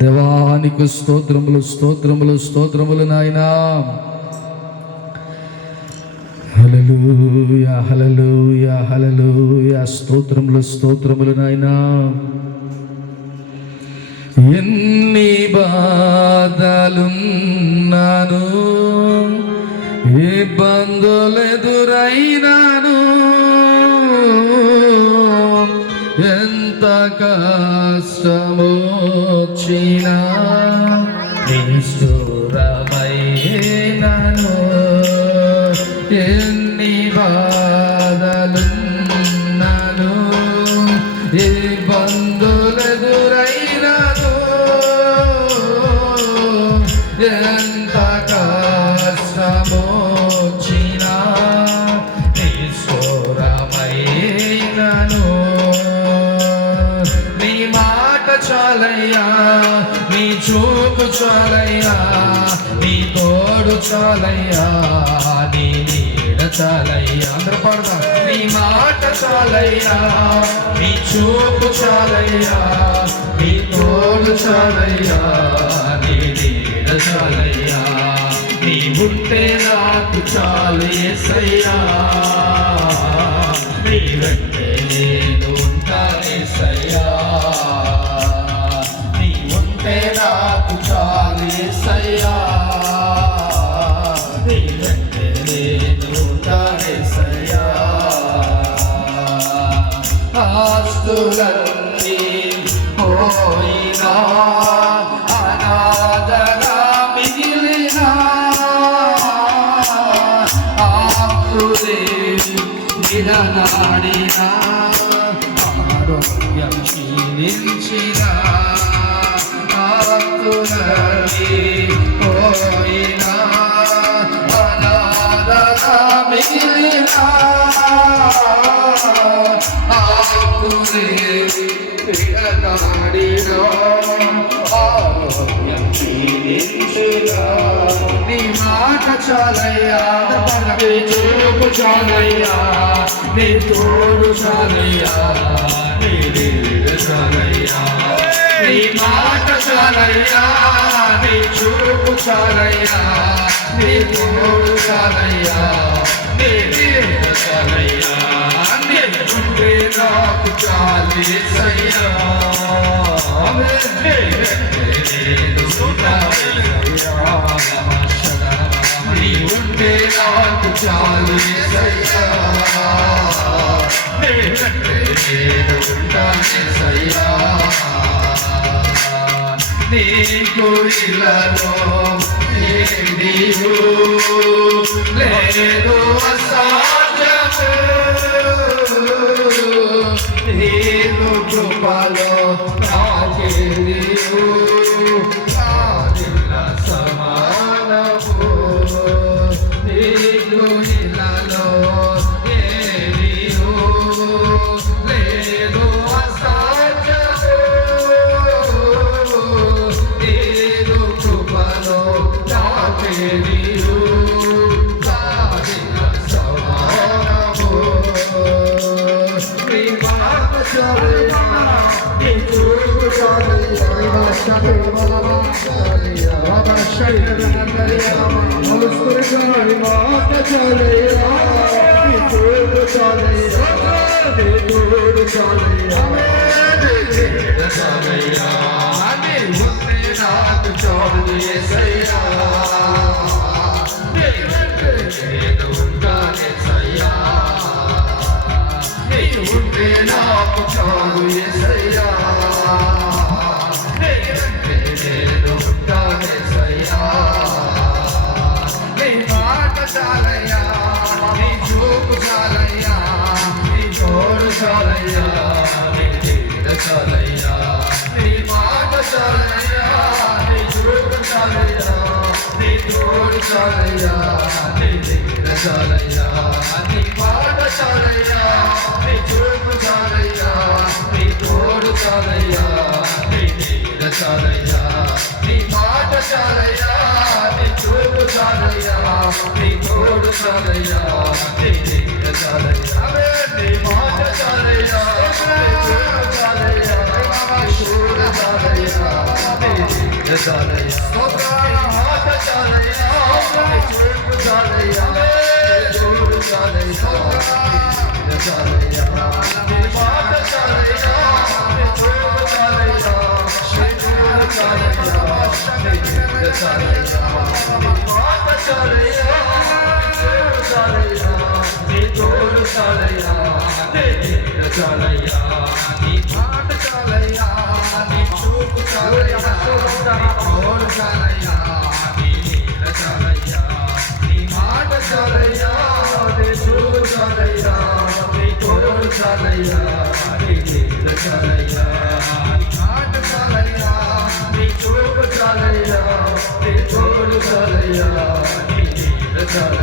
దేవానికి స్తోత్రములు స్తోత్రములు స్తోత్రములు నాయన. హల్లెలూయ హల్లెలూయ హల్లెలూయ. స్తోత్రములు స్తోత్రములు నాయన. ఎన్ని బాధలున్నాను ఇబ్బందులెదురైనాను ఎంత కష్టమొచ్చినా నిష్ఠురమైనాను ఎన్ని బాధలున్నాను ఇబ్బంది చూపు చాలయ్యా నీ తోడు చాలయ్యా నీ నీడ చాలయ్యా. అందరూ పాడదా. నీ మాట చాలయ్యా నీ చూపు చాలయ్యా నీ తోడు చాలయ్యా నీ నీడ చాలయ్యా. నీ ఉంటే నాకు చాలు ఎసయ్యా. నీ వెంటే నిలనాడినా ఆరోగ్యం క్షీణించిన ఆకులన్నీ పోయినా అనాథగా మిగిలినా ఆకులే నిలనాడినా ఆరోగ్యం క్షీణించిన నీ మాట చాలయ్యా నీ చూపు చాలయ్యా నీ తోడు చాలయ్యా నీ నీడ చాలయ్యా. నీ మాట చాలయ్యా నీ చూపు చాలయ్యా నీ తోడు చాలయ్యా నీ నీడ చాలయ్యా. నీ ఉంటే నాకు చాలి సయ్యా నేను సుఖమయ్యా నాకు చాలు యేసయ్యా. నేనంటే నేను ఉంటానేసయ్యా. నీకు నీవు లేదు అసాధ్యము నీవు కృపలో నీకు చాలయ్యా, చాలయ్యా, నీ నీడ చాలయ్యా. నీ మాట చాలయ్యా, నీ చూపు చాలయ్యా, నీ తోడు చాలయ్యా, నీ నీడ చాలయ్యా. నీ మాట చాలయ్యా, నీ చూపు చాలయ్యా, నీ తోడు చాలయ్యా, నీ చాలయ్యా. నీ మాట చాలయ్యా, సారయ్యా నీ తోడు సారయ్యా నీ దగ్గర సారయ్యా నీ మాట సారయ్యా సారయ్యా చూడు సారయ్యా నీ దగ్గర సారయ్యా మాట సారయ్యా చూడు సారయ్యా చూడు సారయ్యా సారయ్యా నీ మాట సారయ్యా చూడు సారయ్యా చూడు సారయ్యా నీ దగ్గర సారయ్యా చాలయ్యా నీ మాట చాలయ్యా నీ చూపు చాలయ్యా తోడు చాలయ్యా నీ నీడ చాలయ్యా నీ మాట చాలయ్యా నీ చూపు చాలయ్యా నీ తోడు చాలయ్యా నీ నీడ చాలయ్యా నీ మాట చాలయ్యా నీ చూపు చాలయ్యా నీ చాలయ్యా Yeah.